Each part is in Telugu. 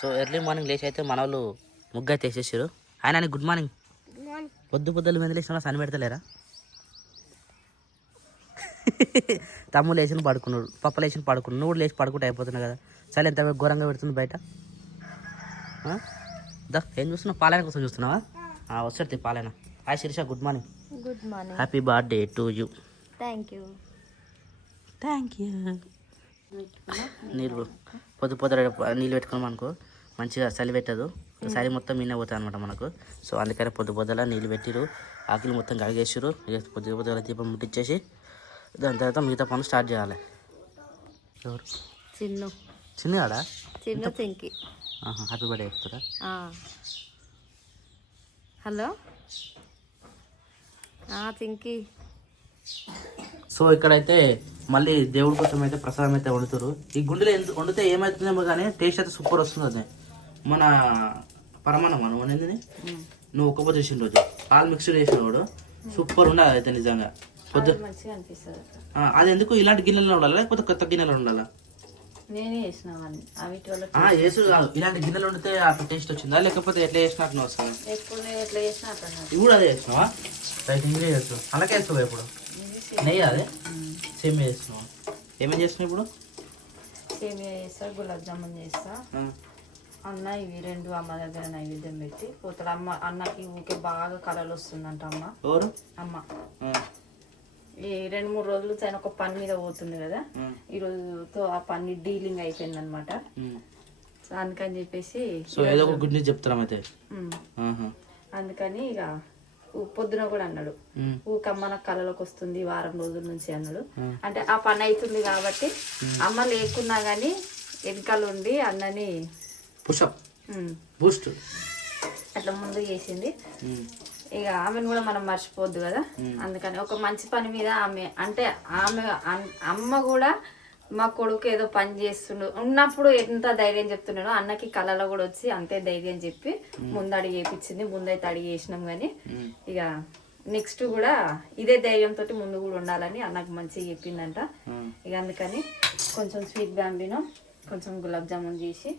సో ఎర్లీ మార్నింగ్ లేచి అయితే మన వాళ్ళు ముగ్గు అయితే వేసేసారు. ఆయన గుడ్ మార్నింగ్. పొద్దులు మీద లేచిన సని పెడతలేరా? తమ్ముడు లేచిన పడుకున్నాడు, పప్ప లేచిన పడుకున్నాడు, నువ్వు లేచి పడుకుంటే అయిపోతున్నావు కదా. సరే ఎంత ఘోరంగా పెడుతుంది బయట. దా ఏం చూస్తున్నావు? పాలైన కోసం చూస్తున్నావా? వస్తుంది పాలైన. Hi Shirisha, good morning. Good morning. Happy birthday to you. Thank you. నీళ్ళు పొద్దు నీళ్ళు పెట్టుకున్నాం అనుకో మంచిగా చలి పెట్టదు, చలి మొత్తం మిన్న పోతుంది అనమాట మనకు. సో అందుకని పొద్దుల నీళ్ళు పెట్టిరు, ఆకులు మొత్తం కడిగేసారు. పొద్దుల దీపం ముట్టించేసి దాని తర్వాత మిగతా పనులు స్టార్ట్ చేయాలి. ఎవరు? చిన్నగాడా? హ్యాపీ బర్త్డే చెప్తారా? హలో చింకి. సో ఇక్కడైతే మళ్ళీ దేవుడి కోసం అయితే ప్రసాదం అయితే వండుతారు. ఈ గుండెలో వండితే ఏమవుతుందేమో కానీ టేస్ట్ అయితే సూపర్ వస్తుంది. అదే మన పరమాన్నం మనం వండింది నువ్వు ఒక్కపోతే చేసిన రోజు పాలు మిక్స్డ్ చేసిన వాడు సూపర్ ఉండదు అయితే నిజంగా. పొద్దు అది ఎందుకు ఇలాంటి గిన్నెలో ఉండాలా లేకపోతే కొత్త గిన్నెలో ఉండాలా? వేసు కాదు, ఇలాంటి గిన్నెలు వండితే అట్లా టేస్ట్ వచ్చిందా లేకపోతే ఎట్లా చేసినా అట్లా వస్తుంది? ఇవి కూడా అదే చేసినావా? రైట్ ఇంగ్రీడియంట్స్ అలాగే వేస్తావా? ఇప్పుడు నెయ్యి అదే సేమియా చేస్తున్నావా? ఏమేమి చేస్తున్నావు ఇప్పుడు? సేమియా చేస్తా, గులాబ్ జామున్ చేస్తా. అన్న ఇవి రెండు అమ్మ దగ్గర నైవేద్యం పెట్టి పోతాడు. అన్నకి ఊకే బాగా కళలు వస్తుందంట. అమ్మ ఈ 2-3 రోజులు ఆయన ఒక పని మీద పోతుంది కదా, ఈ రోజుతో ఆ పని డీలింగ్ అయిపోయింది అనమాట. అందుకని చెప్పేసి అందుకని ఇక పొద్దున కూడా అన్నాడు ఊకమ్మ నాకు కళలోకి వస్తుంది వారం రోజుల నుంచి అన్నాడు. అంటే ఆ పని అవుతుంది కాబట్టి అమ్మ లేకున్నా గానీ వెనకాల ఉండి అన్నని అట్లా ముందు చేసింది. ఇక ఆమెను కూడా మనం మర్చిపోద్దు కదా. అందుకని ఒక మంచి పని మీద ఆమె అంటే అమ్మ కూడా మా కొడుకు ఏదో పని చేస్తుండు ఉన్నప్పుడు ఎంత ధైర్యం చెప్తున్నాడో అన్నకి కళలో కూడా వచ్చి అంతే ధైర్యం చెప్పి ముందు అడిగి వేయించింది. ముందైతే అడిగి వేసినాం కానీ ఇక నెక్స్ట్ కూడా ఇదే ధైర్యంతో ముందు కూడా ఉండాలని అన్నకు మంచిగా చెప్పిందంట. ఇక అందుకని కొంచెం స్వీట్ బ్యాంబినో కొంచెం గులాబ్ జామున్ చేసి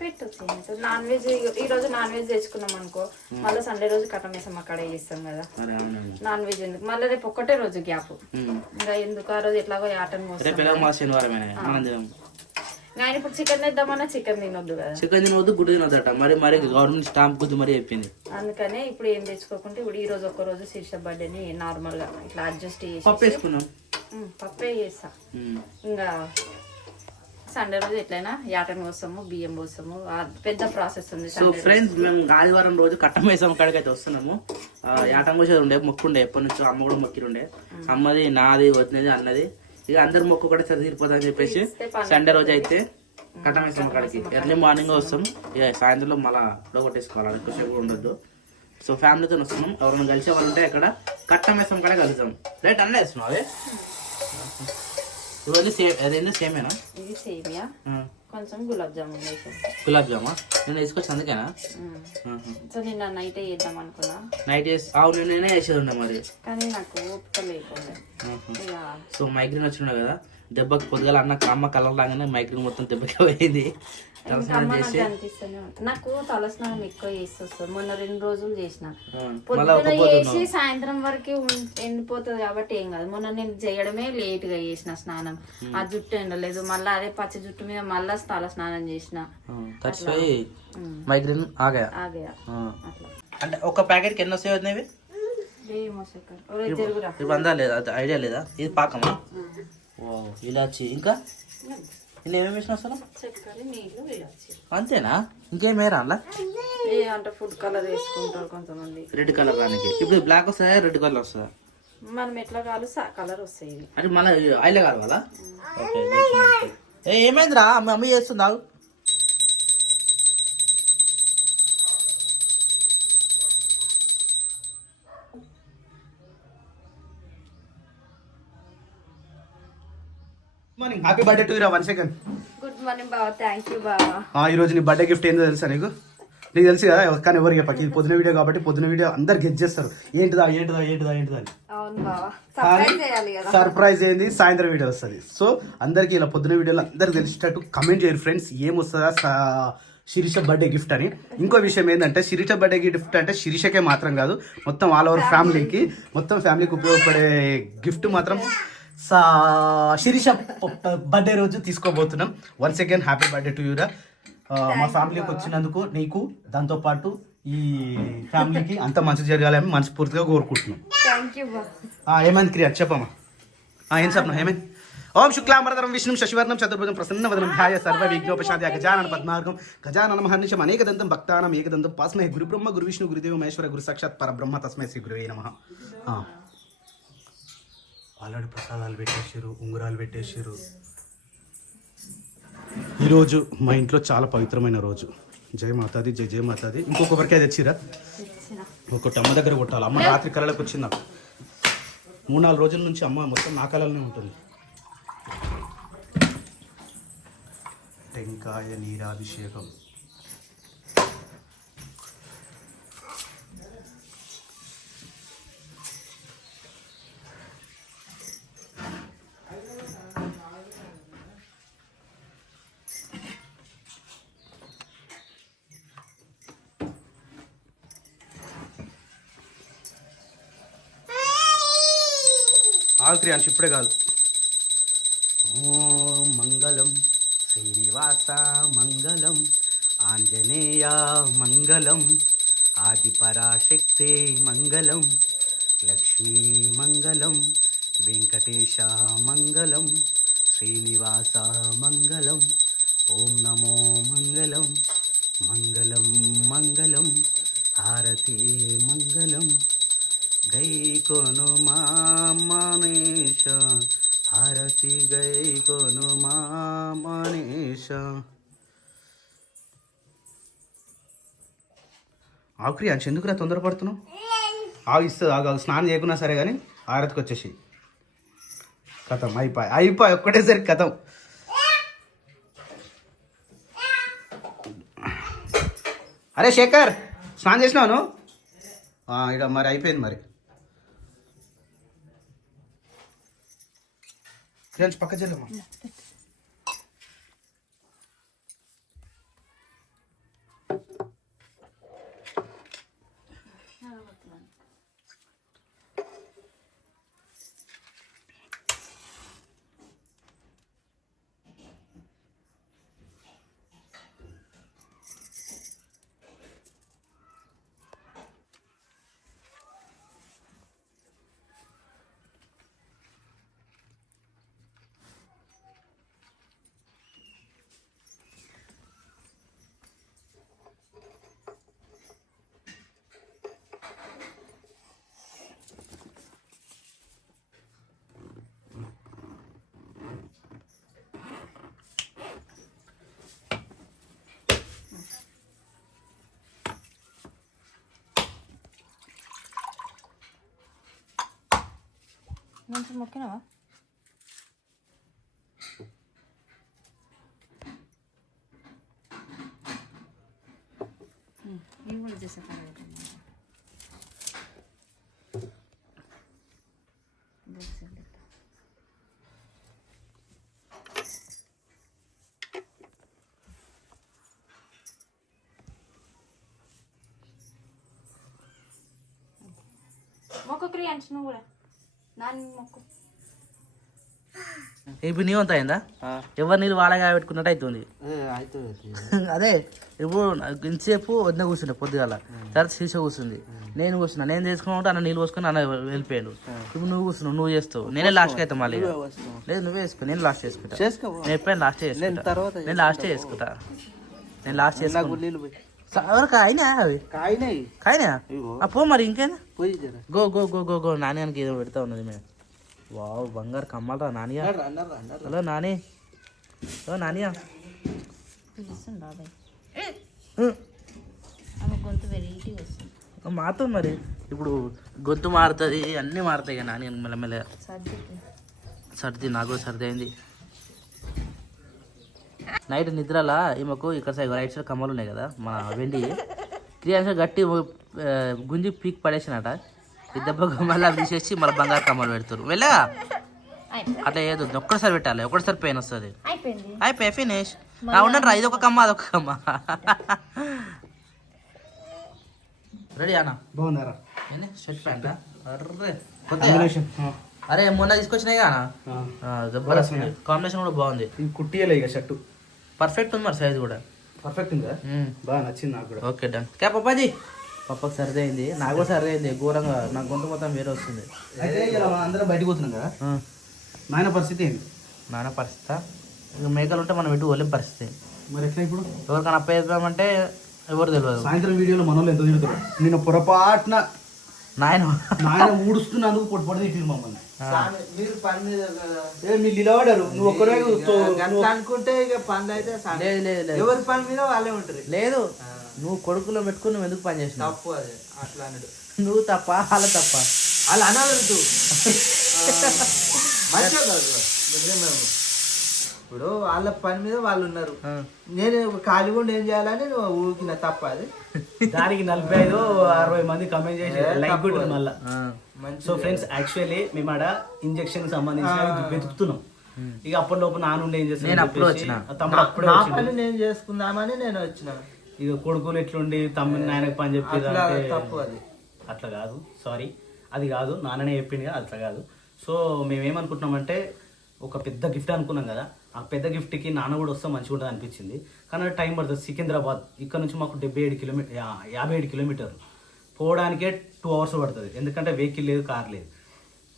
పెట్టచ్చు. నాన్ వెజ్ ఈ రోజు నాన్ వెజ్ తెచ్చుకున్నాం అనుకో మళ్ళీ సండే రోజు కట్టమేసం అక్కడ చేస్తాం కదా. నాన్ వెజ్ ఎందుకు మళ్ళీ రేపు ఒక్కటే రోజు గ్యాప్, ఇంకా ఎందుకు ఆ రోజు ఎట్లాగో ఆటను ఆయన ఇప్పుడు చికెన్ తెద్దామన్నా చికెన్ తినొద్దు కదా, చికెన్ తినవద్దు గుడ్డు తినొద్దట. మరి గవర్నమెంట్ స్టాంప్ గుద్దు మరి చెప్పింది. అందుకనే ఇప్పుడు ఏం తెచ్చుకోకుంటే ఇప్పుడు ఈ రోజు ఒక్క రోజు శీర్ష బర్త్డేని నార్మల్ గా ఇట్లా అడ్జస్ట్ చేసి పప్పే చేస్తా. ఇంకా సండే రోజు ఎట్లయినా యాటను కోసము బియ్యం కోసము పెద్ద ప్రాసెస్ ఉంది. సో ఫ్రెండ్స్ మేము ఆదివారం రోజు కట్టమేసం కాడికి అయితే వస్తున్నాము. యాటం కోసేది ఉండే మొక్కుండే ఎప్పటి నుంచో అమ్మ కూడా మొక్కిరుండే. అమ్మది నాది వదినది అన్నది ఇక అందరు మొక్కు కూడా సరి తీరిపోతా అని చెప్పేసి సండే రోజు అయితే కట్టమేసం కాడికి ఎర్లీ మార్నింగ్ వస్తాం. ఇక సాయంత్రం మళ్ళా కొట్టేసుకోవాలి, ఎక్కువసేపు కూడా ఉండొద్దు. సో ఫ్యామిలీతో వస్తున్నాం. ఎవరైనా కలిసే వాళ్ళు ఉంటే ఇక్కడ కట్టమేసం కాడ కలుద్దాం. రైట్ అన్న వేస్తున్నాం. అదే ఇవన్నీ సేమేనా? ఇది సేమియా కొంచెం గులాబ్ జామున్. గులాబ్ జామా నేను వేసుకొచ్చి అందుకేనా? సో నిన్న నైట్ చేద్దాం అనుకున్నా. నైట్ అవును నేనే వేసేది ఉండే మరి, కానీ నాకు ఓపిక లేకుండా. సో మైగ్రేన్ వచ్చిండే కదా దెబ్బకి పొద్దుగాల అమ్మ కలర్ లాగానే మైగ్రేన్ మొత్తం దెబ్బకి పోయింది. నాకు తలస్నానం ఎక్కువ చేసి వస్తుంది. మొన్న 2 రోజులు చేసిన పొద్దున చేసి సాయంత్రం వరకు ఎండిపోతుంది కాబట్టి ఏం కాదు. మొన్న నేను చేయడమే లేట్ గా చేసిన స్నానం, ఆ జుట్టు ఎండలేదు. మళ్ళీ అదే పచ్చ జుట్టు మీద మళ్ళా తల స్నానం చేసిన మైగ్రేన్ ఆగా. అంటే ఒక ప్యాకెట్ కి ఎన్ని వస్తాయి వదినవి? ఐడియా లేదా? ఇది పాకమా? ఇలాచి ఇంకా ఇలా ఏమేమి వేసిన అసలు? అంతేనా? ఇంకేం వేరా అలా? అంటే ఫుడ్ కలర్ వేసుకుంటారు కొంతమంది. రెడ్ కలర్ రానికి ఇప్పుడు బ్లాక్ వస్తుందా రెడ్ కలర్ వస్తుందా? మనం ఎట్లా కాదు కలర్ వస్తాయి. అంటే మళ్ళీ ఆయిల్ కావాలా? ఏమైందిరా మమ్మీ చేస్తుందా? హ్యాపీ బర్త్డే టు రా. 1 సెకండ్. గుడ్ మార్నింగ్ బావ. థ్యాంక్ యూ బావ. ఈ రోజు నీ బర్త్డే గిఫ్ట్ ఏందో తెలుసా నీకు? నీకు తెలుసు కదా, కానీ ఎవరు చెప్పకి. పొద్దున వీడియో కాబట్టి పొద్దున వీడియో అందరు గెట్ చేస్తారు ఏంటిదా ఏంటిదా ఏంటిదా ఏంటిదా అని. అవును బావా సర్ప్రైజ్ చేయాలి కదా. సర్ప్రైజ్ ఏంది సాయంత్రం వీడియో వస్తుంది. సో అందరికి ఇలా పొద్దున వీడియోలో అందరికి తెలిసేటట్టు కమెంట్ చేయరు ఫ్రెండ్స్, ఏమొస్తుందా శిరీష బర్త్డే గిఫ్ట్ అని. ఇంకో విషయం ఏంటంటే శిరీష బర్త్డే గిఫ్ట్ అంటే శిరీషకే మాత్రం కాదు, మొత్తం ఆల్ ఓవర్ ఫ్యామిలీకి, మొత్తం ఫ్యామిలీకి ఉపయోగపడే గిఫ్ట్ మాత్రం శిరీష బర్త్డే రోజు తీసుకోబోతున్నాం. Once again happy birthday to యూరా. మా ఫ్యామిలీకి వచ్చినందుకు నీకు, దాంతోపాటు ఈ ఫ్యామిలీకి అంత మంచి జరగాలని మనస్ఫూర్తిగా కోరుకుంటున్నాం. థ్యాంక్ యూ బా. ఏమైంది క్రియ చెప్పమ్మా, ఏం చెప్పిన ఏమైంది? ఓం శుక్లాంబరధరం విష్ణుం శశివర్ణం చతుర్భుజం ప్రసన్నవదనం ధ్యాయ సర్వ విఘ్నోపశాంతి గజానన పద్మార్గం గజానన మహర్నిశం అనేకదంతం భక్తానం ఏకదంతం పాస్మహే గురు బ్రహ్మ గురు విష్ణు గురుదేవ మహేశ్వర గురు సాక్షాత్ పరబ్రహ్మ తస్మై శ్రీ గురువే నమః. ఆల్రెడీ ప్రసాదాలు పెట్టేసారు, ఉంగరాలు పెట్టేసారు. ఈరోజు మా ఇంట్లో చాలా పవిత్రమైన రోజు. జయ మాతాది, జయ జయ మాతాది. ఇంకొకరికే తెచ్చిరా, ఒకటి అమ్మ దగ్గర కొట్టాలి. అమ్మ రాత్రి కళలకు వచ్చింది నాకు. 3-4 రోజుల నుంచి అమ్మ మొత్తం నా కళలోనే ఉంటుంది. టెంకాయ నీరాభిషేకం. ఆల్క్రియాన్స్ ఇప్పుడే కాదు. ఓం మంగళం శ్రీనివాస మంగళం, ఆంజనేయ మంగళం, ఆదిపరాశక్తే మంగళం, లక్ష్మీ మంగళం, వెంకటేశ మంగళం, శ్రీనివాస మంగళం. ఓం నమో మంగళం, మంగళం మంగళం, హారతి మంగళం. గై కొను మామనేష, హారతి గై కొను మామనేష. ఆఖరి అంచు ఎందుకురా తొందరపడుతున్నావు? ఇస్తుంది స్నానం చేయకున్నా సరే కానీ హారతికి వచ్చేసి కథం అయిపోయి ఒక్కటేసరికి కథం. అరే శేఖర్, స్నానం చేసినావు? ఇక మరి అయిపోయింది. మరి పక్క జరగమ్మా. మంచి మొక్కినావా? నేను కూడా చేసా. మొక్క క్రియాంచి నువ్వు కూడా నాన్న మొక్కు. ఇప్పుడు నీ వంత అయిందా? ఎవరు నీళ్ళు వాడగా పెట్టుకున్నట్టు అవుతుంది. అదే ఇప్పుడు ఇంతసేపు వద్ద కూర్చుండే పొద్దుగాల, తర్వాత శీష కూర్చుంది, నేను కూర్చున్నా, నేను చేసుకున్నా అన్న నీళ్ళు పోసుకొని అన్న వెళ్ళిపోయాడు. ఇప్పుడు నువ్వు కూర్చున్నావు, నువ్వు చేస్తావు, నేనే లాస్ట్ అవుతా. మళ్ళీ లేదు నువ్వే వేసుకో, నేను లాస్ట్ చేసుకుంటా. నేను ఎప్పుడైనా లాస్టే చేసుకుంటా, నేను లాస్టే చేసుకుంటా, నేను లాస్ట్ చేసుకుంటా. ఎవరికి అయినా అవి కాయనా పో మరి ఇంకేనా. గో గో గో గో గో నాణ్యానికి ఏదో పెడతా ఉన్నది మేము. వావ్ బంగారు కమ్మలరా నానియా. హలో నాని, హలో నానియా. గొంతు వెరైటీ వస్తుంది మాతో మరి. ఇప్పుడు గొంతు మారుతుంది, అన్నీ మారుతాయి కదా నాని మెల్లమెల్లగా. సర్ది నాకు సర్ది అయింది. నైట్ నిద్రలా ఈమెకు ఇక్కడ సైడ్ రైట్ సైడ్ కమ్మలు ఉన్నాయి కదా మన వెండి క్రియాన్స్ గట్టి గుంజి పీక్ పడేసినట. ఈ దెబ్బకు మళ్ళీ అవి తీసేసి మళ్ళీ బంగారు కమ్మలు పెడతారు వెళ్ళా అట్లా ఏదో ఒక్కసారి పెట్టాలి ఒకటిసారి పెయిన్ వస్తుంది అయిపోయి ఫినిష్ ఉండండి ఇది ఒక కమ్మ అదొక కమ్మ రెడీ అన్న బాగున్నారా షర్ట్ ప్యాంట్ అరే మొన్న తీసుకొచ్చినాయి జబర్దస్త్ కాంబినేషన్ కూడా బాగుంది కుట్టియలే ఇక షర్టు పర్ఫెక్ట్ ఉంది మరి సైజ్ కూడా పర్ఫెక్ట్ ఉందా బాగా నచ్చింది నాకు కూడా ఓకే డన్ క్యా పప్పాజీ పప్పకి సర్ది అయింది నాకు కూడా సర్ది అయింది ఘోరంగా నా గొంతు మొత్తం వేరే వస్తుంది అయితే ఇలా మనం అందరం బయటకు పోతున్నాం కదా నాయన పరిస్థితి ఏంటి నాన్న పరిస్థితి ఇక మేకలు ఉంటే మనం ఎటు పోలేం పరిస్థితి మరి ఎట్లా ఇప్పుడు ఎవరికైనా అప్పేద్దామంటే ఎవరు తెలియదు సాయంత్రం వీడియోలో మనోళ్ళు ఎంత తిడుతారు నేను పొరపాటున నాయన ఊడుస్తున్నందుకు పొడి పొడి తిట్టిరు మమ్మల్ని మీరు పని మీద మీరు నిలబడారు నువ్వు ఒక్కరే అనుకుంటే ఇక పనులు అయితే లేదు ఎవరి పని మీద వాళ్ళే ఉంటారు లేదు నువ్వు కొడుకులో పెట్టుకుని నువ్వు ఎందుకు పని చేసినావు తప్పు అది అట్లా అన్నాడు నువ్వు తప్ప వాళ్ళ తప్ప వాళ్ళు అనవద్దు మంచిగా కాదు నిజమే. ఇప్పుడు వాళ్ళ పని మీద వాళ్ళు ఉన్నారు నేను ఖాళీగా ఉండి ఏం చేయాలని ఊరికిన తప్ప అది దానికి 45-60 మంది కమెంట్ చేసి లైక్ కొట్టారు మళ్ళా సో ఫ్రెండ్స్ యాక్చువల్లీ మేము ఆడ ఇంజెక్షన్ సంబంధించి వెతుకుతున్నాం ఇక అప్పటి లోపు నానుండి ఏం చేస్తాను నేను అప్పుడు వచ్చిన తమ్ముడు అప్పుడే నా వచ్చిండు. పని నేను చేసుకుందామని నేను వచ్చిన ఇక కొడుకులు ఎట్లుండి తమ్ముని నాయనకు పని చెప్పేది అట్లా అంటే తప్పు అది అట్లా కాదు సారీ అది కాదు నాన్ననే చెప్పింది కదా అట్లా కాదు సో మేమేమనుకుంటున్నామంటే ఒక పెద్ద గిఫ్ట్ అనుకున్నాం కదా ఆ పెద్ద గిఫ్ట్కి నాన్న కూడా వస్తే మంచిగా ఉంటుంది అనిపించింది కానీ అది టైం పడుతుంది సికింద్రాబాద్ ఇక్కడ నుంచి మాకు 57 కిలోమీటర్లు పోవడానికే 2 అవర్స్ పడుతుంది ఎందుకంటే వెహికల్ లేదు కార్ లేదు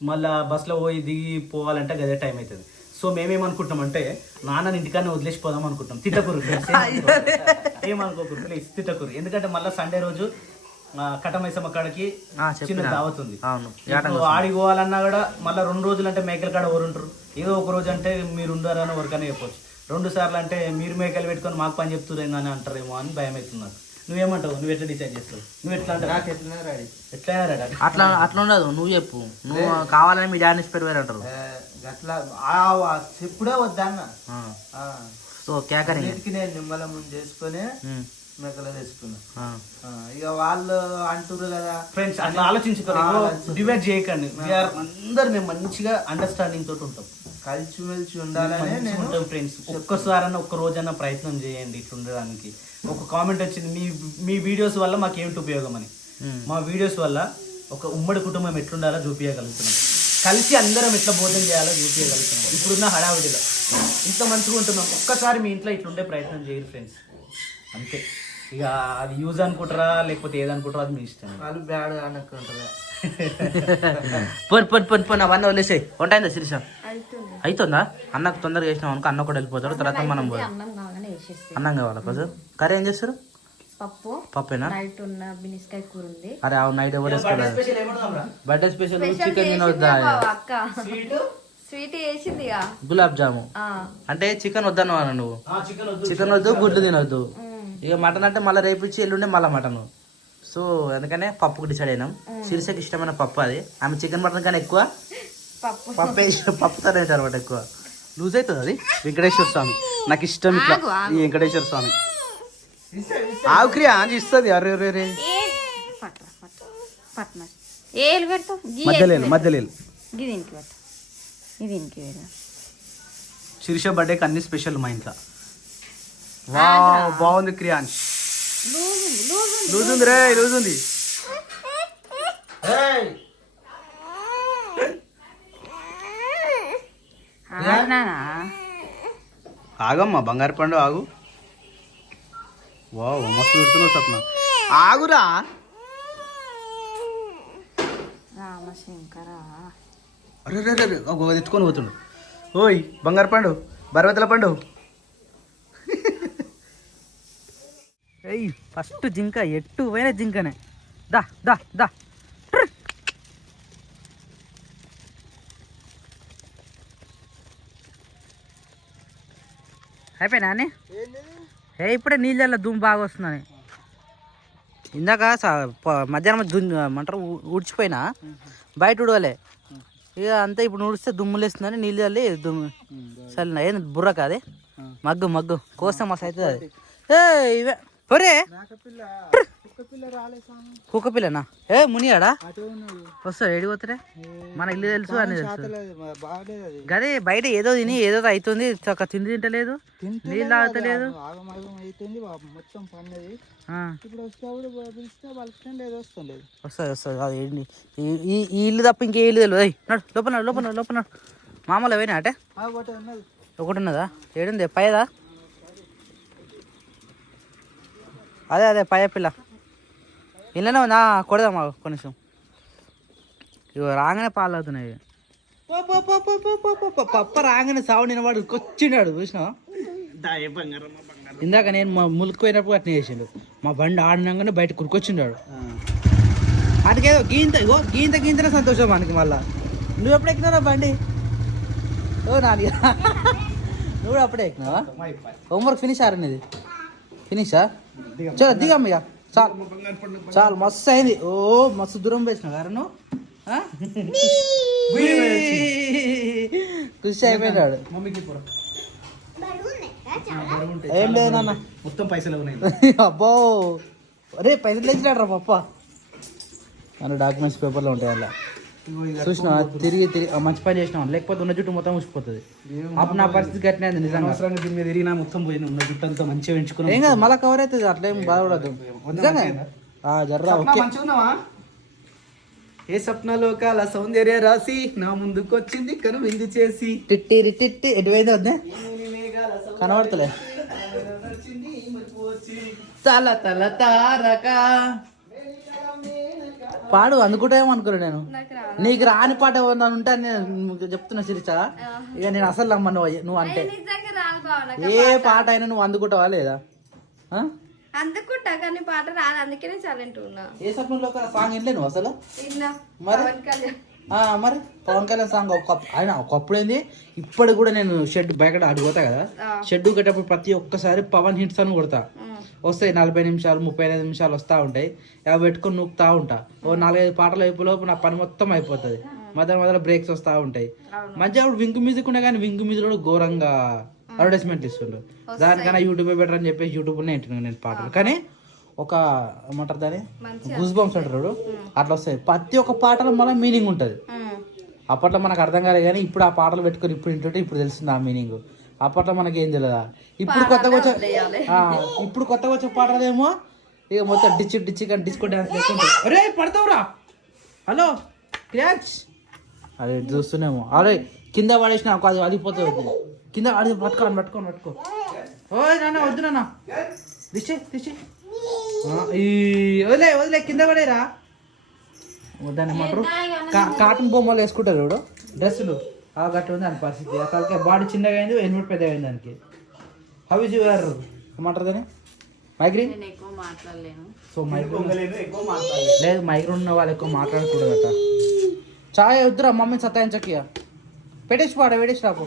మళ్ళీ బస్సులో పోయి దిగి పోవాలంటే గదే టైం అవుతుంది సో మేమేమనుకుంటామంటే నాన్నని ఇంటికన్నా వదిలేసిపోదాం అనుకుంటాం తిట్టకూరు ఏమనుకోకూరు ప్లీజ్ తిట్టకూరు ఎందుకంటే మళ్ళీ సండే రోజు కటమైసమ్మ కాడకి చిన్న దావతుంది ఆడికి పోవాలన్నా కూడా మళ్ళీ 2 రోజులు అంటే మేకల కాడ ఎవరుంటారు ఏదో ఒక రోజు అంటే మీరు ఉండరని ఎవరికైనా చెప్పొచ్చు 2 సార్లు అంటే మీరు మేకలు పెట్టుకొని మాకు పని చెప్తున్నారు అని అంటారేమో అని భయం అవుతున్నారు నువ్వేమంటావు నువ్వు ఎట్లా డిసైడ్ చేస్తావు నువ్వు ఎట్లా అంటావు ఎట్లయినా రెడీ అట్లా ఉండదు నువ్వు చెప్పు నువ్వు కావాలని మీ డాడీ పెట్టి అంటారు అట్లా చెప్పుడే వద్దన్న సో కేకరి నేను నిమ్మల ముందు చేసుకుని మేకలు తెచ్చుకున్నా ఇక వాళ్ళు అంటారు కదా ఫ్రెండ్స్ అట్లా ఆలోచించుకోండి డివైడ్ చేయకండి అందరు మేము మంచిగా అండర్స్టాండింగ్ తోటి ఉంటాం కలిసిమెలిసి ఉండాలని నేను ఫ్రెండ్స్ ఒక్కసారన్నా ఒక్క రోజన్నా ప్రయత్నం చేయండి ఇట్లా ఉండడానికి ఒక కామెంట్ వచ్చింది మీ వీడియోస్ వల్ల మాకు ఏమిటి ఉపయోగం అని మా వీడియోస్ వల్ల ఒక ఉమ్మడి కుటుంబం ఎట్లుండాలో చూపించగలుగుతున్నాం కలిసి అందరం ఎట్లా భోజనం చేయాలో చూపించగలుగుతున్నాం ఇప్పుడున్న హడావిడిలో ఇంత మంచిగా ఉంటున్నాం ఒక్కసారి మీ ఇంట్లో ఇట్లుండే ప్రయత్నం చేయరు ఫ్రెండ్స్ అంతే ఇక అది యూజ్ అనుకుంటారా లేకపోతే ఏదనుకుంటారా అది మీ ఇష్టం వాళ్ళు బ్యాడ్ అనుకుంటారా పొని అవన్నీ వదిలేసాయి వంట అయిందా శిరీష అవుతుందా అన్నకు తొందరగా చేసినాం అనుకో అన్న కూడా వెళ్ళిపోతాడు తర్వాత మనం అన్నం కావాలా కొంచెం కర్రీ ఏం చేస్తారు పప్పేనా అరే అవును నైట్ ఎవరు బర్త్డే స్పెషల్ చికెన్ తినవద్దా స్వీట్ చేసింది గులాబ్ జాము అంటే చికెన్ వద్దను అన్న నువ్వు చికెన్ వద్దు గుడ్లు తినవద్దు ఇక మటన్ అంటే మళ్ళీ రేపు ఇచ్చి ఎల్లుండే మళ్ళీ మటన్ సో అందుకనే పప్పుకు డిసైడ్ అయినాం శిరీషకి ఇష్టమైన పప్పు అది ఆమె చికెన్ మటన్ కానీ ఎక్కువ పప్పుతో తింటారు అనమాట ఎక్కువ లూజ్ అవుతుంది అది వెంకటేశ్వర స్వామి నాకు ఇష్టం ఇట్లా ఈ వెంకటేశ్వర స్వామి ఆవుక్రియా ఇస్తుంది అరే రే రే మధ్యలో శిరీష బర్త్డేకి అన్ని స్పెషల్ మా ఇంట్లో బాగుంది క్రియాన్స్ లూజ్ ఉంది రే లూజ్ ఉంది ఆగమ్మా బంగారు పండు ఆగు వా మస్తు పెడుతున్నావు సప్న ఆగురా అరే రే రే తెచ్చుకొని పోతుండు ఓయ్ బంగారు పండు బరవతల పండు ఏయ్ ఫస్ట్ జింక ఎట్టు పోయిన జింకనే దా దా దా అయిపోయినా అని ఇప్పుడే నీళ్ళల్లో దుమ్ము బాగా వస్తుందని ఇందాక మధ్యాహ్నం ఏమంటారు ఊడ్చిపోయినా బయట ఉడవలే ఇక అంతా ఇప్పుడు ఊడిస్తే దుమ్ము లేస్తుందని నీళ్ళు చల్లి దుమ్ము చల్లిన ఏంది బుర్ర కాదే మగ్గు కోస్తే మస్తు అవుతుంది అది ఇవే ఒరే నాకపిల్ల కుక్కపిల్ల రాలే స్వామి. కుక్క పిల్లనా ఏ మునియాడా అటే ఉన్నది. వస్తాడు ఏడిపోతారే మన ఇల్లు తెలుసు అని తెలుసు శాతలేదు, బాగలేదు అది. గదే బయట ఏదో తిని ఏదో అవుతుంది చక్క తిండి తింటలేదు నీళ్ళు తాగుతలేదు ఆగమాగం అవుతుంది మొత్తం పన్నది. ఆ, ఇప్పుడు వస్తే పిలిస్తే వాళ్ళకి ఏదో వస్తుండేది. వస్తుంది వస్తుంది అది ఏంటి ఈ ఇల్లు తప్ప ఇంకే ఇల్లు తెలియదు ఏయ్, నడు లోపల నడు, లోపల నడు, లోపల నడు. మామూలు పోయినా అంటే ఒకటి ఉన్నది. ఒకటి ఉన్నదా ఏడుంది పైదా అదే అదే పై పిల్ల ఇళ్ళనే నా కొడదాం మాకు కొంచెం ఇగో రాగానే పాలు అవుతున్నాయి పప్ప రాగానే సావు నేను వాడు కొచ్చిండాడు చూసినా ఇందాక నేను మా ములుకుపోయినప్పుడు అట్నే చేసిండు మా బండి ఆడినాగానే బయట కురుకొచ్చిండాడు అందుకేదో గీంత ఇగో గీంతనే సంతోషం మనకి మళ్ళా నువ్వు ఎప్పుడు ఎక్కినారా బండి ఓ నాది నువ్వు అప్పుడే ఎక్కినావా హోంవర్క్ ఫినిష్ ఆరనేది ఫినిషా చలో దిగమ్మ ఇక చాలు చాలు మస్తు అయింది ఓ మస్తు దూరం వేసిన కారణం ఖుషి అయిపోయినాడు ఏం లేదు నాన్న మొత్తం పైసలు ఉన్నాయి. అబ్బో అరే పైసలు తెచ్చినాడు రా పప్ప మన డాక్యుమెంట్స్ పేపర్లో ఉంటాయి అలా చూసిన తిరిగి మంచి పని చేసినాం లేకపోతే ఉన్న జుట్టు మొత్తం ఊసిపోతుంది అప్పుడు నా పరిస్థితి గట్టినే నిజంగా అనవసరంగా దీని మీద తిరిగినా మొత్తం పోయిన ఉన్న జుట్టు అంతా మంచిగా పెంచుకున్నాం. ఏం కాదు మళ్ళీ కవర్ అవుతుంది అట్లేం బాధపడదు నిజంగా జర్రా ఓకే మంచిగున్నావా? ఏ స్వప్నలోకాల సౌందర్య రాసి నా ముందుకు వచ్చింది కను విందు చేసి టిట్టి టిట్టి ఎటువైంది వద్దే కనబడతలే తల తల తారక పాడు అందుకుంటేమో అనుకోలే నేను నీకు రాని పాట ఏమన్నా ఉంటే నేను చెప్తున్నా శిరీష ఇక నేను అసలు నమ్మ నువ్వు అంటే నిజంగా రాదు బావ ఏ పాట అయినా నువ్వు అందుకుంటావా లేదా ఆ? అందుకుంటా కానీ పాట రాదు అందుకే నేను సైలెంట్ ఉన్నా ఏ స్వప్నంలో సాంగ్ వినలే నువ్వు అసలు విన్నా మరి? పవన్ కళ్యాణ్ మరి పవన్ కళ్యాణ్ సాంగ్ ఆయన ఒకప్పుడు ఏంది ఇప్పటికి కూడా నేను షెడ్ బయట ఆడిపోతా కదా షెడ్ కట్టేటప్పుడు ప్రతి ఒక్కసారి పవన్ హిట్స్ అని కొడతా వస్తాయి 40 నిమిషాలు 35 నిమిషాలు వస్తూ ఉంటాయి అవి పెట్టుకొని నూపుతా ఉంటా ఓ 4-5 పాటలు అయిపోలోపు నా పని మొత్తం అయిపోతుంది మధ్య బ్రేక్స్ వస్తూ ఉంటాయి మంచిగా అప్పుడు వింక్ మ్యూజిక్ ఉన్నా కానీ వింక్ మ్యూజిక్ కూడా ఘోరంగా అడ్వర్టైజ్మెంట్ ఇస్తుండ్రు దానికన్నా యూట్యూబ్ బెటర్ అని చెప్పేసి యూట్యూబ్లోనే వింటున్నాను నేను పాటలు కానీ ఒక ఏమంటారు దాన్ని గూస్ బంప్స్ అంటారు అట్లా వస్తాయి ప్రతి ఒక్క పాటలో మళ్ళీ మీనింగ్ ఉంటుంది అప్పట్లో మనకు అర్థం కాలేదు కానీ ఇప్పుడు ఆ పాటలు పెట్టుకొని ఇప్పుడు వింటుంటే ఇప్పుడు తెలిసింది ఆ మీనింగ్ అప్పట్లో మనకి ఏం తెలియదా ఇప్పుడు కొత్తగా వచ్చే పాటలేమో ఇక మొత్తం డిచ్చి కానీ డిస్కో డ్యాన్స్ లేకుంటే అరే పడతావురా హలో క్యాచ్ అదే చూస్తున్నామో అరే కింద పడేసిన అది అడిగిపోతుంది కింద అది పట్టుకో ఓ నాన్న వద్దు నాన్న తీసే వదిలే కింద పడేరా దాన్ని ఏమంటారు కాటన్ బొమ్మలు వేసుకుంటారు చూడు డ్రెస్సులు ఆ గట్టి ఉంది దాని పరిస్థితి అసలు బాడీ చిన్నగా అయింది ఎనిమిది పెద్దగా అయింది దానికి హౌ ఇస్ యువర్ ఏమంటారు దాన్ని మైగ్రేన్ నేను ఎక్కువ మాట్లాడలేను సో మైగ్రేన్ లేదు మైగ్రేన్ ఉన్న వాళ్ళు ఎక్కువ మాట్లాడకూడదట చాయ్ వద్దురా మమ్మీ సతాయించకియా పెట్టేసి పాడ పెట్టేసి రాపు